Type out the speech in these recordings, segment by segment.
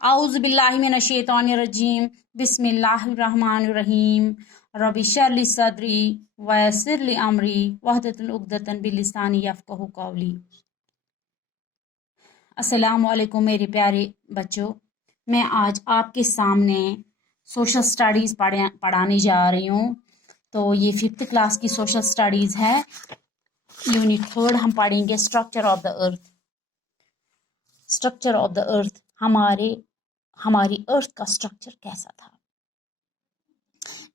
आऊज़ु बिल्लाहि मिनश्शैतानिर्रजीम बिस्मिल्लाहिर्रहमानिर्रहीम रब्बि इश्रह ली सदरी वयस्सिर ली अमरी वहलुल उक़दतन मिन लिसानी यफ़क़हू क़ौली। अस्सलामु अलैकुम मेरे प्यारे बच्चों, मैं आज आपके सामने सोशल स्टडीज़ पढ़ाने जा रही हूँ। तो ये 5th क्लास की सोशल स्टडीज़ है। यूनिट 3 हम पढ़ेंगे structure of the earth. Structure of the अर्थ, हमारी अर्थ का स्ट्रक्चर कैसा था।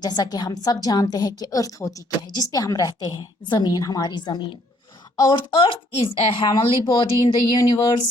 जैसा कि हम सब जानते हैं कि अर्थ होती क्या है, जिस पे हम रहते हैं, जमीन, हमारी जमीन। और earth is a heavenly body in the universe.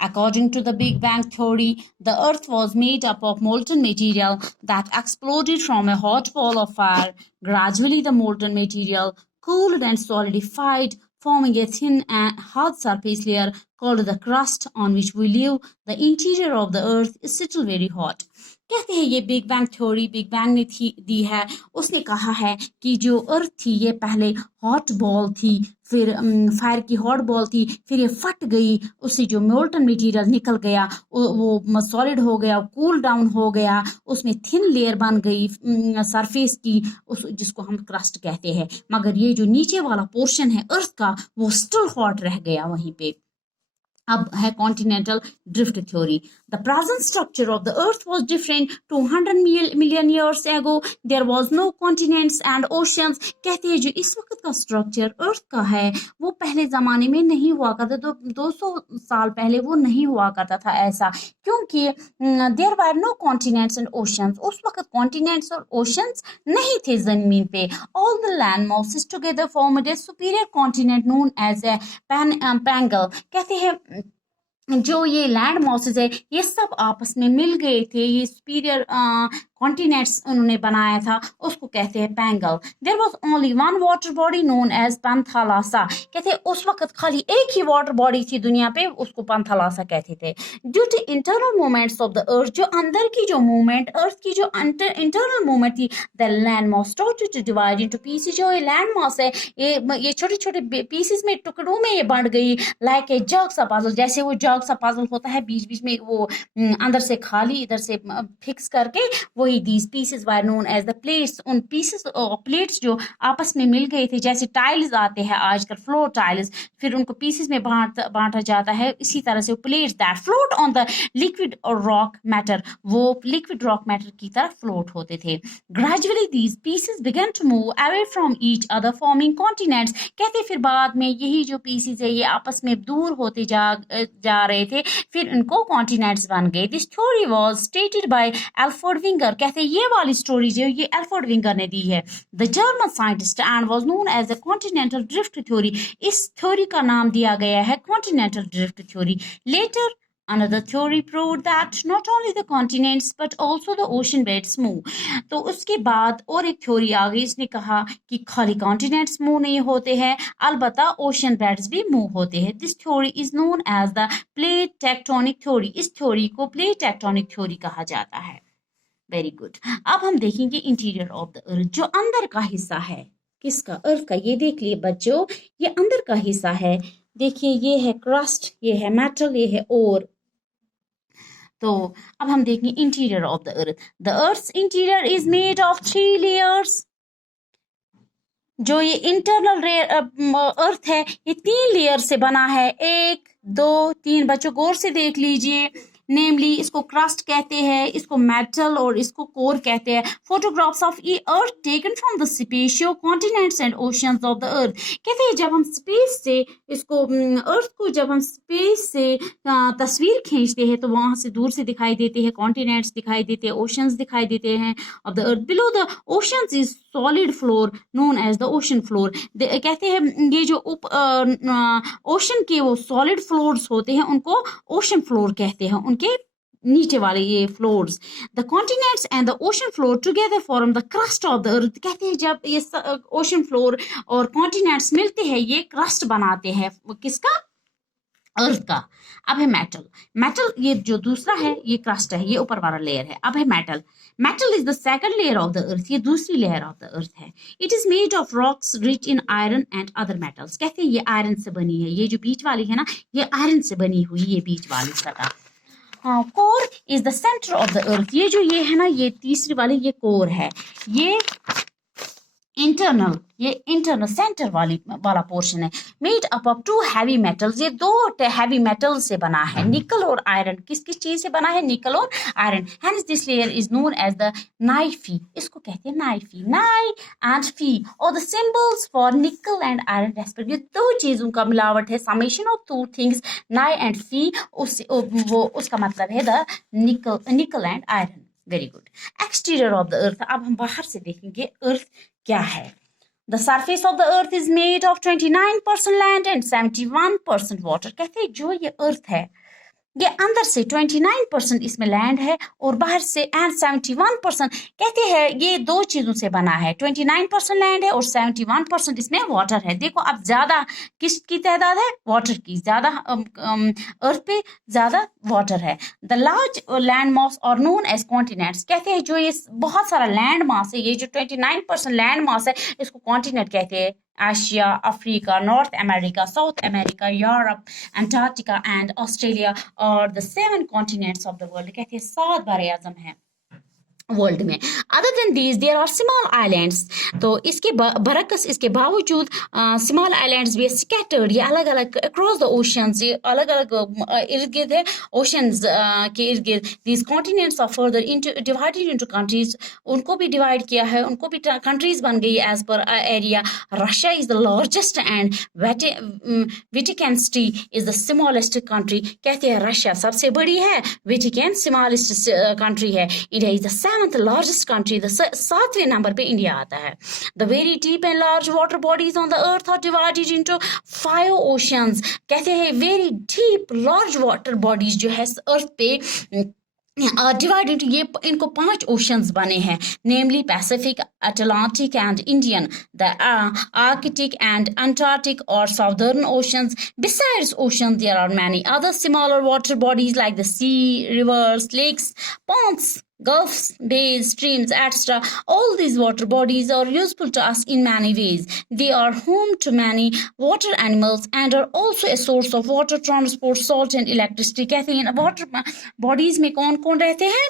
According to the Big Bang theory, the earth was made up of molten material that exploded from a hot ball of fire. Gradually the molten material cooled and solidified, forming a thin and hard surface layer called the crust on which we live. The interior of the earth is still very hot. कहते हैं ये big bang theory big bang ने दी है। उसने कहा है कि जो अर्थ थी ये पहले हॉट बॉल थी, फिर फायर की हॉट बॉल थी, फिर ये फट गई, उससे जो मोल्टन मटेरियल निकल गया वो सॉलिड हो गया, कूल डाउन हो गया, उसमें थिन लेयर बन गई सरफेस की, जिसको हम क्रस्ट कहते हैं। मगर ये जो नीचे वाला पोर्शन है अर्थ का वो स्टिल हॉट रह गया वहीं पे। अब है continental drift theory. The present structure of the earth was different 200 million years ago. There was no continents and oceans. कहते हैं जो इस वक्त का स्ट्रक्चर अर्थ का है वो पहले ज़माने में नहीं हुआ करता, तो 200 साल पहले वो नहीं हुआ करता था ऐसा, क्योंकि there were no continents and oceans. उस वक्त कॉन्टिनेंट्स और ओशंस नहीं थे ज़मीन पे। All the land masses together formed a superior continent known as a Pangaea. कहते हैं जो ये लैंड मॉसेस है ये सब आपस में मिल गए थे, ये सुपीरियर कॉन्टिनेंट्स उन्होंने बनाया था, उसको कहते हैं Pangaea. There was only one water body known as Panthalassa. कहते हैं उस वक्त खाली एक ही वाटर बॉडी थी दुनिया पे, उसको पैंथालासा कहते थे। Due to internal movements of the earth, जो अंदर की जो मूवमेंट, अर्थ की जो इंटरनल मूवमेंट थी, the land mass started to divide into pieces. जो ये लैंड मॉस है ये छोटे छोटे पीसेस में, टुकड़ों में ये बढ़ गई, लाइक ए जग सा पजल। जैसे वो जग सा पजल होता है, बीच बीच में वो अंदर से खाली इधर से फिक्स करके, वही these pieces were known as the plates। उन pieces प्लेट्स जो आपस में मिल गए थे, जैसे टाइल्स आते हैं आजकल, फ्लोर टाइल्स, फिर उनको पीसेस में बांटा जाता है, इसी तरह से plates that float on the liquid rock matter, वो लिक्विड रॉक मैटर की तरह फ्लोट होते थे। Gradually these pieces began to move away from each other forming continents। कहते फिर बाद में यही जो पीसेस है ये आपस में दूर होते जा रहे थे, फिर इनको कॉन्टिनेंट्स बन गए। This theory was stated by Alfred winger. कहते हैं ये वाली स्टोरी जो ये एल्फ्रेड विंगर ने दी है, the German scientist, and was known as the continental drift theory. इस थ्योरी का नाम दिया गया है continental drift theory. Later another theory proved that not only the continents but also the ocean beds move। तो उसके बाद और एक थ्योरी आ गई, इसने कहा कि खाली कॉन्टिनेंट्स मूव नहीं होते हैं, अलबत्ता ओशन बेड्स भी मूव होते हैं। This theory is known as the plate tectonic theory. इस थ्योरी को प्लेट टेक्टोनिक थ्योरी कहा जाता है। Very good. अब हम देखेंगे इंटीरियर ऑफ द अर्थ, जो अंदर का हिस्सा है किसका, अर्थ का। ये देख लिए बच्चों, ये अंदर का हिस्सा है। देखिए ये है क्रस्ट, ये है मेटल, ये है ओर। तो अब हम देखेंगे interior of the earth. The earth interior is made of 3 layers. जो ये इंटरनल अर्थ है ये 3 लेयर से बना है, 1 2 3। बच्चों गौर से देख लीजिए, नेमली इसको क्रस्ट कहते हैं, इसको मेटल और इसको कोर कहते हैं। Photographs of the earth taken from the space continents and oceans of the earth. कहते हैं जब हम स्पेस से इसको अर्थ को जब हम स्पेस से तस्वीर खींचते हैं तो वहां से दूर से दिखाई देते हैं कॉन्टिनेंट्स, दिखाई देते हैं ओशियंस, दिखाई देते हैं of the earth. Below the oceans is solid floor known as the ocean floor. कहते हैं ये जो ओशन के वो सॉलिड फ्लोर्स होते हैं उनको ओशन फ्लोर कहते हैं, उनके नीचे वाले ये floors. The continents and the ocean floor together form the crust of the earth. कहते हैं जब ये ओशन फ्लोर और कॉन्टिनेंट्स मिलते हैं ये क्रस्ट बनाते हैं, किसका, अर्थ का। अब है मेटल। मेटल ये जो दूसरा है ये क्रस्ट है, ये ऊपर वाला लेयर है। अब है metal. Metal is the second layer of the earth, ये दूसरी लेयर ऑफ द अर्थ है। It is made of rocks rich in iron and other metals. कहते हैं ये आयरन से बनी है, ये जो बीच वाली है ना ये आयरन से बनी हुई, ये बीच वाली सतह। Core is the centre of the earth. ये जो ये है ना, ये तीसरी वाली ये कोर है, ये इंटरनल सेंटर वाला पोर्शन है. Made up of two heavy metals, ये दो हैवी मेटल से बना है, निकल और आयरन. किस किस चीज से बना है? निकल और iron. Hence this layer is known as the NiFe. इसको कहते हैं नाइफी, नाई एंड फी, और the symbols for nickel and iron respect. ये दो चीजों का मिलावट है, summation of two things, Ni and Fe, उसका मतलब है the nickel and iron. Very good. Exterior of the earth, अब हम बाहर से देखेंगे अर्थ क्या है. The surface of the earth is made of 29% land and 71% water. कहते हैं जो ये अर्थ है, ये अंदर से 29% इसमें लैंड है और बाहर से एंड 71%. कहते हैं ये दो चीजों से बना है, 29% लैंड है और 71% इसमें वाटर है. देखो अब ज्यादा किसकी तादाद है? वाटर की. ज्यादा अर्थ पे ज्यादा वाटर है. The large land mass are known as continents. कहते हैं जो ये बहुत सारा लैंड मास है, ये जो 29% लैंड मास है, इसको कॉन्टिनेंट कहते हैं. Asia, Africa, North America, South America, Europe, Antarctica and Australia और the 7 continents of the world. कहते हैं 7 बार आज़म है वर्ल्ड में. Other than these there are small islands. तो इसके बरक्स, इसके बावजूद स्मॉल आइलैंड्स भी स्कैटर्ड, ये अलग अलग अक्रॉस द ओशंस, ये अलग अलग इर्द गिर्द है ओशंस के इर्द गिर्द. These continents are further divided into countries. उनको भी डिवाइड किया है, उनको भी कंट्रीज बन गई as per area. Russia is the largest and Vatican City is the smallest country. कहते हैं रशिया सबसे बड़ी है, वेटिकन स्मॉलेस्ट कंट्री है. India is the seventh largest country, the 7वें नंबर पे इंडिया आता है. The very deep and large water bodies on the earth are divided into 5 oceans. कहते हैं very deep large water bodies जो है अर्थ पे डिवाइड, ये इनको 5 ओशंस बने हैं, namely Pacific, Atlantic and Indian, the Arctic and Antarctic और Southern oceans. Besides ocean there are many other smaller water bodies like the sea, rivers, lakes, ponds, gulfs, bays, streams, etc. All these water bodies are useful to us in many ways. They are home to many water animals and are also a source of water transport, salt and electricity. कहते हैं water bodies में कौन कौन रहते हैं?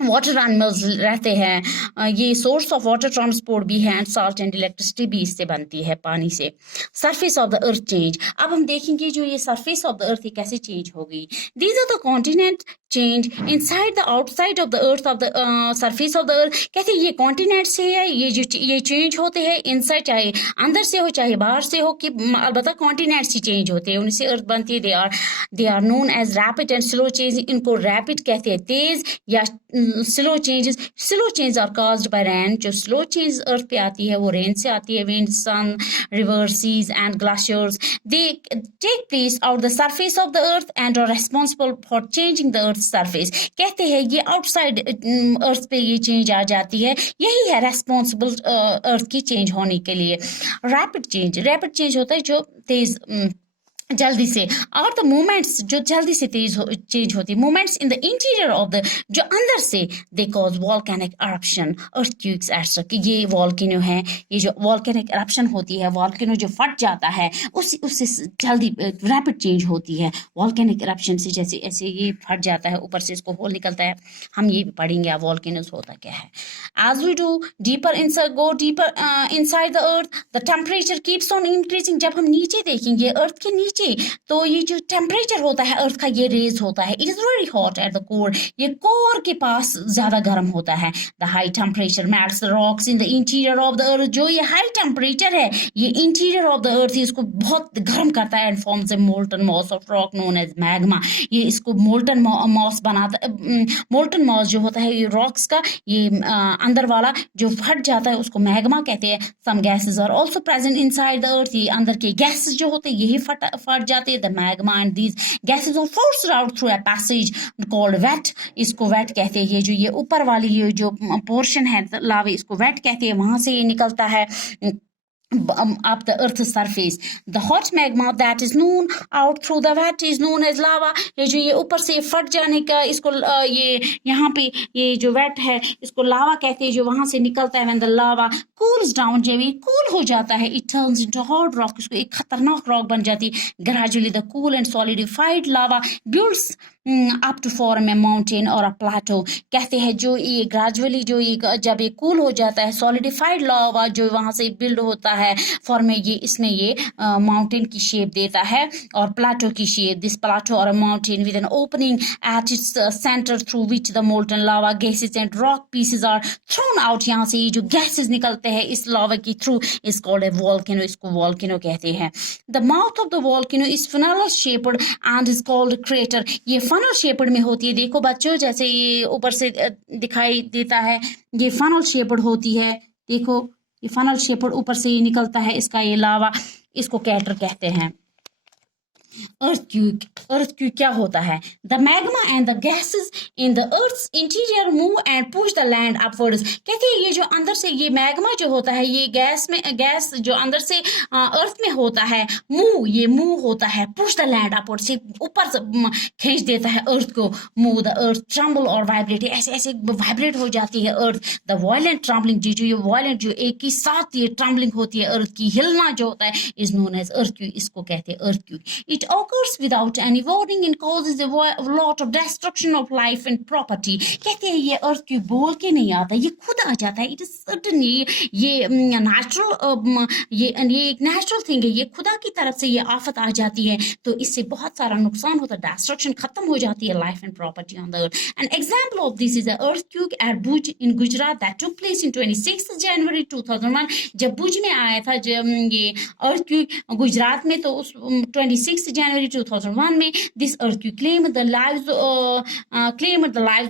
Water animals रहते हैं. ये सोर्स ऑफ वाटर ट्रांसपोर्ट भी है एंड साल्ट एंड इलेक्ट्रिसिटी भी इससे बनती है, पानी से. Surface of the earth change. अब हम देखेंगे जो ये सरफेस ऑफ द अर्थ कैसे चेंज होगी. These are the continent change inside the outside of the earth of the surface of the earth. कहते हैं ये कॉन्टिनेंट से है, ये चेंज होते हैं इनसाइड, चाहे अंदर से हो चाहे बाहर से हो, कि अलबत्ता कॉन्टिनेंट से चेंज होते हैं, उनसे अर्थ बनती है. They are known as rapid and slow change. इनको रैपिड कहते हैं, तेज, या slow changes. Slow change are caused by rain. जो स्लो चेंज अर्थ पे आती है वो रेन से आती है. Wind, sun, river, seas and glaciers, they take place out the surface of the earth and are responsible for changing the earth surface. कहते हैं ये आउटसाइड अर्थ पे ये चेंज आ जाती है, यही है रेस्पॉन्सिबल अर्थ की चेंज होने के लिए. रैपिड चेंज होता है जो तेज जल्दी से, और द मूवमेंट्स जो जल्दी से तेज चेंज होती है. Movements in the interior of the, जो अंदर से, they cause volcanic eruption, earthquakes etc. कि ये वॉल्केनो है, ये जो वॉल्केनिक eruption होती है, वॉल्केनो जो फट जाता है उससे जल्दी रैपिड चेंज होती है. वॉल्केनिक eruption से जैसे ऐसे ये फट जाता है, ऊपर से इसको होल निकलता है. हम ये भी पढ़ेंगे अब वॉल्केनोस होता क्या है. As we do go deeper inside the earth, the temperature keeps on increasing. जब हम नीचे देखेंगे अर्थ के नीचे, तो ये जो टेम्परेचर होता है अर्थ का, ये रेज होता है. It is very hot at the core. ये कोर के पास ज्यादा गर्म होता है. The high temperature melts the rocks in the interior of the earth. जो ये हाई टेम्परेचर है, ये इंटीरियर ऑफ द अर्थ इसको बहुत गर्म करता है and forms a molten mass of rock known as magma. ये इसको मोल्टन मॉस बनाता है. मोल्टन मॉस जो होता है ये रॉक्स का, ये अंदर वाला जो फट जाता है उसको मैग्मा कहते हैं. Some gases are also present inside the earth. ये अंदर के गैसेस जो होते हैं यही फट जाते हैं. The magma and these gases are forced out through a passage called vent. इसको वेट कहते हैं. ये जो ये ऊपर वाली ये जो पोर्शन है लावे, इसको वेट कहते हैं, वहां से ये निकलता है. up the earth's surface. The hot magma that is known out through the vent is known as lava. ये जो ये ऊपर से फट जाने का इसको ये यहाँ पे ये जो वेट है इसको लावा कहते हैं, जो वहां से निकलता है. when the lava cools down, जब ये cool हो जाता है, it turns into hard rock, इसको एक खतरनाक rock बन जाती है. Gradually the cool and solidified lava builds up to form a mountain or a plateau. कहते हैं जो ये gradually जो ये जब ये cool हो जाता है, solidified lava जो वहां से build होता है फॉर्म में, ये इसमें ये माउंटेन की शेप देता है और प्लाटो की शेप. दिस प्लाटो और mountain with an opening at its centre through which the molten lava gases and rock pieces are thrown out. यहाँ से ये जो गैसेस निकलते हैं इस लावा की through is called a volcano. इसको वोल्केनो कहते हैं. The mouth of the volcano is funnel shaped and is called crater. ये फनल शेप्ड में होती है. देखो बच्चों, जैसे ये ऊपर से दिखाई देता है, ये फनल शेप्ड होती है. देखो ये फनल शेप्ड ऊपर से ये निकलता है इसका ये लावा, इसको कैटर कहते हैं. earthquake क्या होता है? The magma and the gases in the earth's interior move and push the land upwards. कहते हैं ये जो अंदर से ये मैग्मा जो होता है, ये गैस जो अंदर से अर्थ में होता है, ये मूव होता है, push the land upwards, से ऊपर से खींच देता है अर्थ को. move the earth tremble or vibrate, ऐसे ऐसे वाइब्रेट हो जाती है अर्थ. the violent trembling, जो ये violent जो एक ही साथ ये ट्रम्बलिंग होती है अर्थ की, हिलना जो होता है, is known as earthquake. इसको कहते हैं earthquake. It occurs without any warning and causes a lot of destruction of life and property. कहते हैं ये earthquake बोल के नहीं आता, ये खुद आ जाता है. It is certainly ये natural, ये एक natural thing है. ये खुदा की तरफ से ये आफत आ जाती है तो इससे बहुत सारा नुकसान होता है, destruction खत्म हो जाती है life and property on the earth. An example of this is the earthquake at Bhuj in Gujarat that took place in 26th January 2001. जब भुज में आया था जब ये earthquake गुजरात में, तो उस 26 January 2001 में this earthquake claimed the lives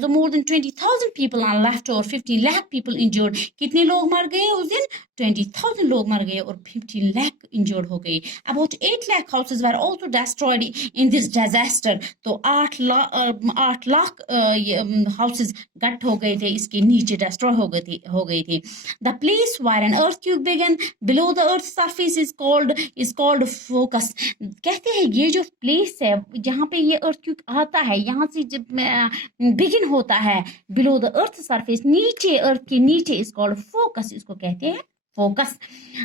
of more than 20,000 people and left over 15 lakh people injured. कितने लोग मर गए उस दिन? 20,000 लोग मर गए और 15 lakh injured हो गए. About 8 lakh houses were also destroyed in this disaster. तो 8 लाख houses गट हो गए थे, इसके नीचे destroy हो गई थी. The place where an earthquake began below the earth's surface is called focus. कहते हैं ये जो प्लेस है जहाँ पे ये earthquake आता है, यहाँ से जब बिगिन होता है below the earth surface, नीचे अर्थ के नीचे, is called focus. इसको कहते हैं focus.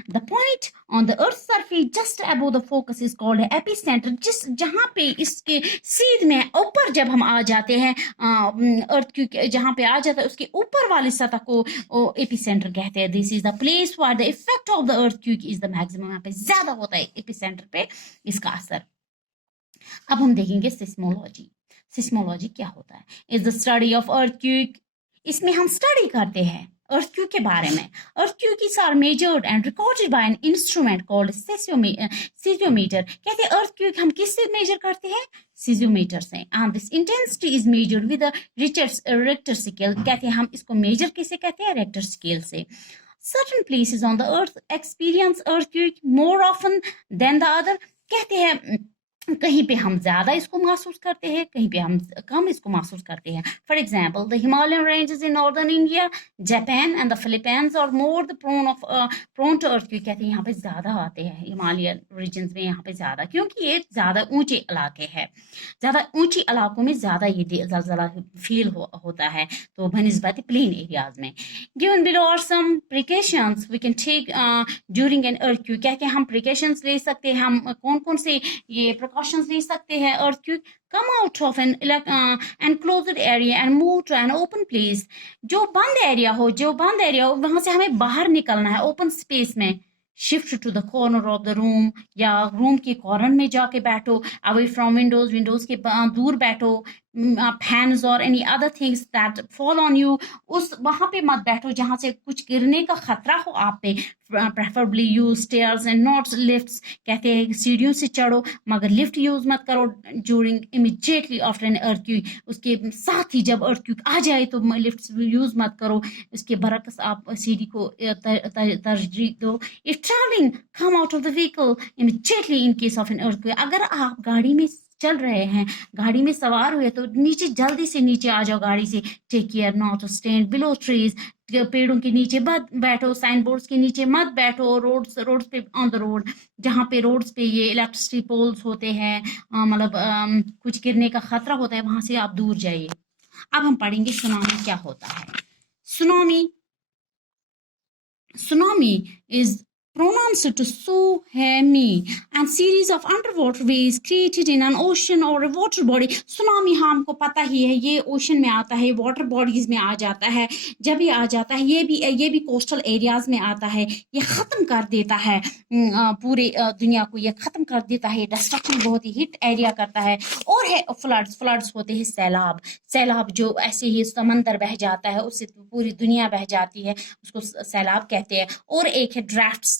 The point on the earth's surface just above the focus is called epicenter. जहाँ पे इसके सीध में ऊपर जब हम आ जाते हैं, earthquake जहाँ पे आ जाता है उसके ऊपर वाली सतह को epicenter कहते हैं. This is the place where the effect of the earthquake is the maximum. यहाँ पे ज्यादा होता है epicenter पे इसका असर. अब हम देखेंगे सिस्मोलॉजी. सिस्मोलॉजी क्या होता है? Is the study of earthquake. इसमें हम स्टडी करते हैं earthquake के बारे में. earthquakes are measured and recorded by an instrument called seismometer. कहते हैं earthquake हम किससे मेजर करते हैं? seismometer से. And this intensity is measured with a Richter scale. कहते हैं हम इसको मेजर किसे कहते हैं? Richter scale से. Certain places on the earth experience earthquake more often than the other. कहते हैं कहीं पे हम ज्यादा इसको महसूस करते हैं, कहीं पे हम कम इसको महसूस करते हैं. For example the Himalayan ranges in northern India, Japan and the Philippines और more the prone to earthquake. कहते हैं यहाँ पे ज्यादा आते हैं हिमालयन रीजन्स में, यहाँ पे ज्यादा, क्योंकि ये ज्यादा ऊंचे इलाके हैं. ज्यादा ऊंची इलाकों में ज्यादा ये ज़लज़ला फील होता है तो बनिस्बत प्लेन एरियाज में. Given below are some precautions we can take during an earthquake. क्या क्या हम प्रिकॉशंस ले सकते हैं? हम कौन कौन से ये precautions ले सकते हैं? earthquake come out of an enclosed area and move to an open place. जो बंद एरिया हो वहां से हमें बाहर निकलना है ओपन स्पेस में. Shift to the corner of the room, या रूम के कॉर्नर में जाके बैठो. अवे फ्रॉम विंडोज के दूर बैठो. फैंस और any other things that fall on you, उस वहां पे मत बैठो जहां से कुछ गिरने का खतरा हो आप पे. Preferably use stairs and not lifts. कहते हैं सीढ़ियों से चढ़ो मगर लिफ्ट यूज मत करो during immediately after an earthquake. उसके साथ ही जब earthquake आ जाए तो लिफ्ट यूज मत करो, उसके बरक्स आप सीढ़ी को तरजीह दो. If travelling come out of the vehicle immediately in case of an earthquake. अगर आप गाड़ी में चल रहे हैं, गाड़ी में सवार हुए तो नीचे जल्दी से नीचे आ जाओ गाड़ी से. Take care not to stand below trees. पेड़ों के नीचे मत बैठो, साइन बोर्ड्स के नीचे मत बैठो. रोड्स पे ऑन द रोड, जहाँ पे रोड्स पे ये इलेक्ट्रिसिटी पोल्स होते हैं, मतलब कुछ गिरने का खतरा होता है, वहां से आप दूर जाइए. अब हम पढ़ेंगे सुनामी क्या होता है. Tsunami is pronounced to tsunami and series of underwater waves created in an ocean or a water body. Tsunami हमको पता ही है, ये ओशन में आता है, वाटर बॉडीज में आ जाता है. जब ये आ जाता है, ये भी कोस्टल एरियाज में आता है. ये ख़त्म कर देता है पूरे दुनिया को, ये ख़त्म कर देता है. डिस्ट्रक्शन बहुत ही हिट एरिया करता है. और है फ्लड्स होते हैं, सैलाब जो ऐसे ही समंदर बह जाता है, उससे पूरी दुनिया बह जाती है, उसको सैलाब कहते हैं. और एक है ड्राफ्ट्स,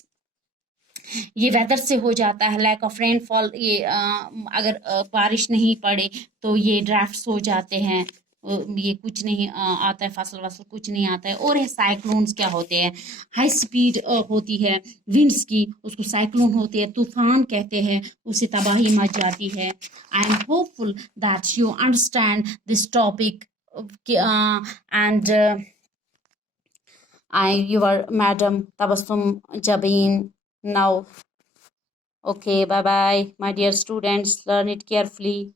ये वेदर से हो जाता है. लैक ऑफ रेनफॉल, ये अगर बारिश नहीं पड़े तो ये ड्राफ्ट्स हो जाते हैं. ये कुछ नहीं आता है, फसल कुछ नहीं आता है. और है साइक्लोन्स क्या होते हैं, हाई स्पीड होती है विंड्स की, उसको साइक्लोन होते हैं. तूफान कहते हैं, उससे तबाही मच जाती है. I am hopeful that you understand this topic and your madam Tabassum Jabin now. Okay, bye bye my dear students, learn it carefully.